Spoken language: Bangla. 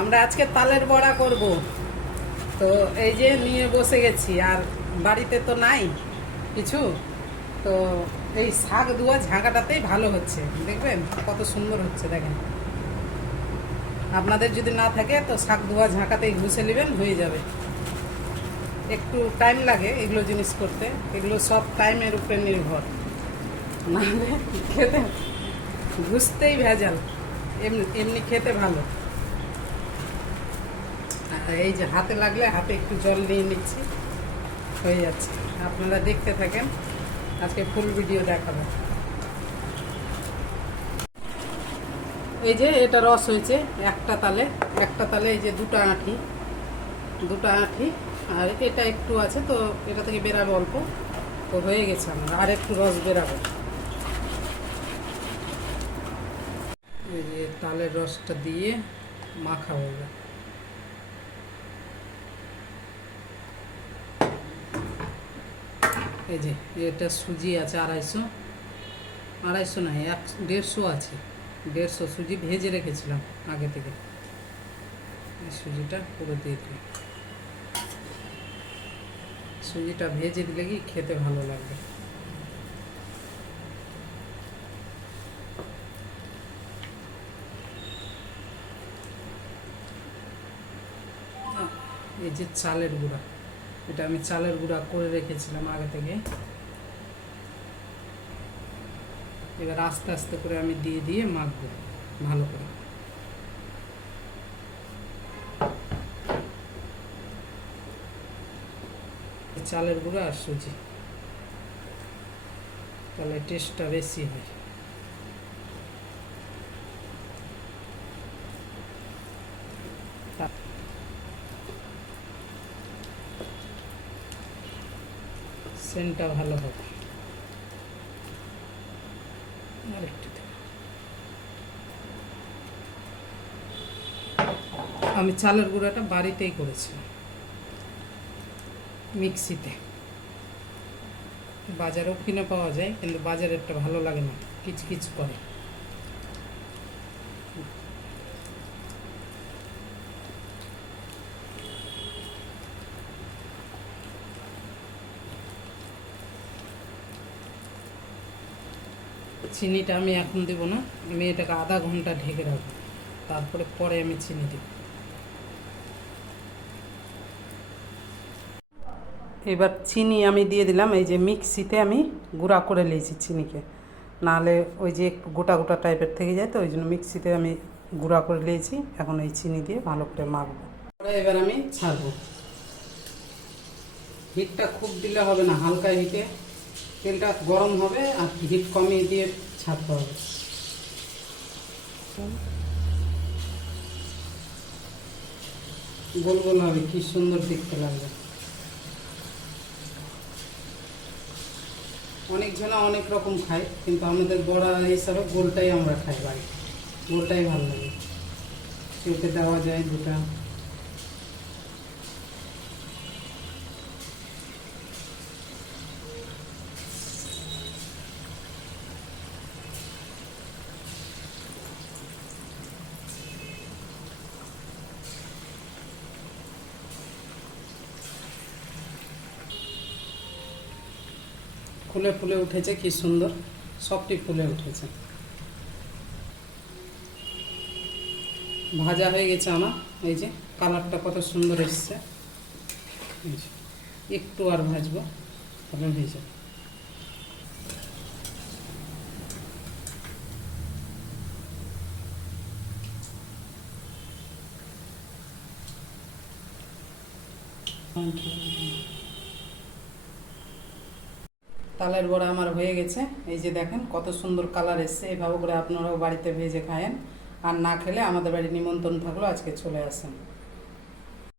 আমরা আজকে তালের বড়া করব। তো এই যে নিয়ে বসে গেছি, আর বাড়িতে তো নাই কিছু। তো এই শাক ধোয়া ঝাঁকাটাতেই ভালো হচ্ছে, দেখবেন কত সুন্দর হচ্ছে। দেখেন, আপনাদের যদি না থাকে তো শাক ধোয়া ঝাঁকাতেই ঘুষে নেবেন, হয়ে যাবে। একটু টাইম লাগে এগুলো জিনিস করতে, এগুলো সব টাইমের উপরে নির্ভর, নাহলে খেতে ঘুষতেই ভেজাল, এমনি এমনি খেতে ভালো। এই যে হাতে লাগলে হাতে একটু জল নিয়ে নিচ্ছি, হয়ে যাচ্ছে। আপনারা দেখতে থাকেন, আজকে ফুল ভিডিও দেখাবো। এই যে এটা রস হয়েছে একটা তালে এই যে দুটো আঁঠি, আর এটা একটু আছে, তো এটা থেকে বেরাবে অল্প, তো হয়ে গেছে আমার। আর একটু রস বেরাবে। এই যে তালের রসটা দিয়ে মাখাবো। এই যে এটা সুজি আছে 250 নয়, 150 আছে। 150 সুজি ভেজে রেখেছিলাম আগে থেকে। এই সুজিটা পুরো দিয়ে দিই। সুজিটা ভেজে দিলে কি খেতে ভালো লাগবে। এই যে চালের গুঁড়া, এটা আমি চালের গুঁড়া করে রেখেছিলাম আগে থেকে। এবার আস্তে আস্তে করে আমি দিয়ে দিয়ে মাখবো ভালো করে। চালের গুঁড়া আর সুজি, তাহলে টেস্টটা বেশি হয়। সেন্টটা ভালো হবে। আরেকটু আমি চালের গুঁড়াটা বাড়িতেই করেছিলাম, মিক্সিতে। বাজারেও কিনে পাওয়া যায়, কিন্তু বাজারেরটা ভালো লাগে না, কিচকিচ করে। চিনিটা আমি এখন দেবো না, আমি এটাকে আধা ঘন্টা ঢেকে রাখবো, তারপরে পরে আমি চিনি দেব। এবার চিনি আমি দিয়ে দিলাম। এই যে মিক্সিতে আমি গুঁড়া করে নিয়েছি চিনিকে, নাহলে ওই যে একটু গোটা গোটা টাইপের থেকে যায়, তো ওই জন্য মিক্সিতে আমি গুঁড়া করে নিয়েছি। এখন এই চিনি দিয়ে ভালো করে মাখবো। এবার আমি ছাড়বো। হিটটা খুব দিলে হবে না, হালকা হিটে তেলটা গরম হবে, আর হিট কমিয়ে দিয়ে ছাড়তে হবে। গোল গোল হবে, কি সুন্দর দেখতে লাগবে। অনেক জনা অনেক রকম খায়, কিন্তু আমাদের বড়া হিসাবে গোলটাই আমরা খাই বাড়ি, গোলটাই ভালো লাগে। কেউকে দেওয়া যায় দুটা। ফুলে ফুলে উঠেছে, কি সুন্দর, সবটি ফুলে উঠেছে। ভাজা হয়ে গেছে আমার। এই যে কালারটা কত সুন্দর এসছে। একটু আর ভাজবো, তবে হয়ে যাবে। তালের বড়া আমার হয়ে গেছে। এই যে দেখেন কত সুন্দর কালার এসছে। এভাবে করে আপনারাও বাড়িতে ভেজে খায়েন, আর না খেলে আমাদের বাড়ি নিমন্ত্রণ থাকলো, আজকে চলে আসেন।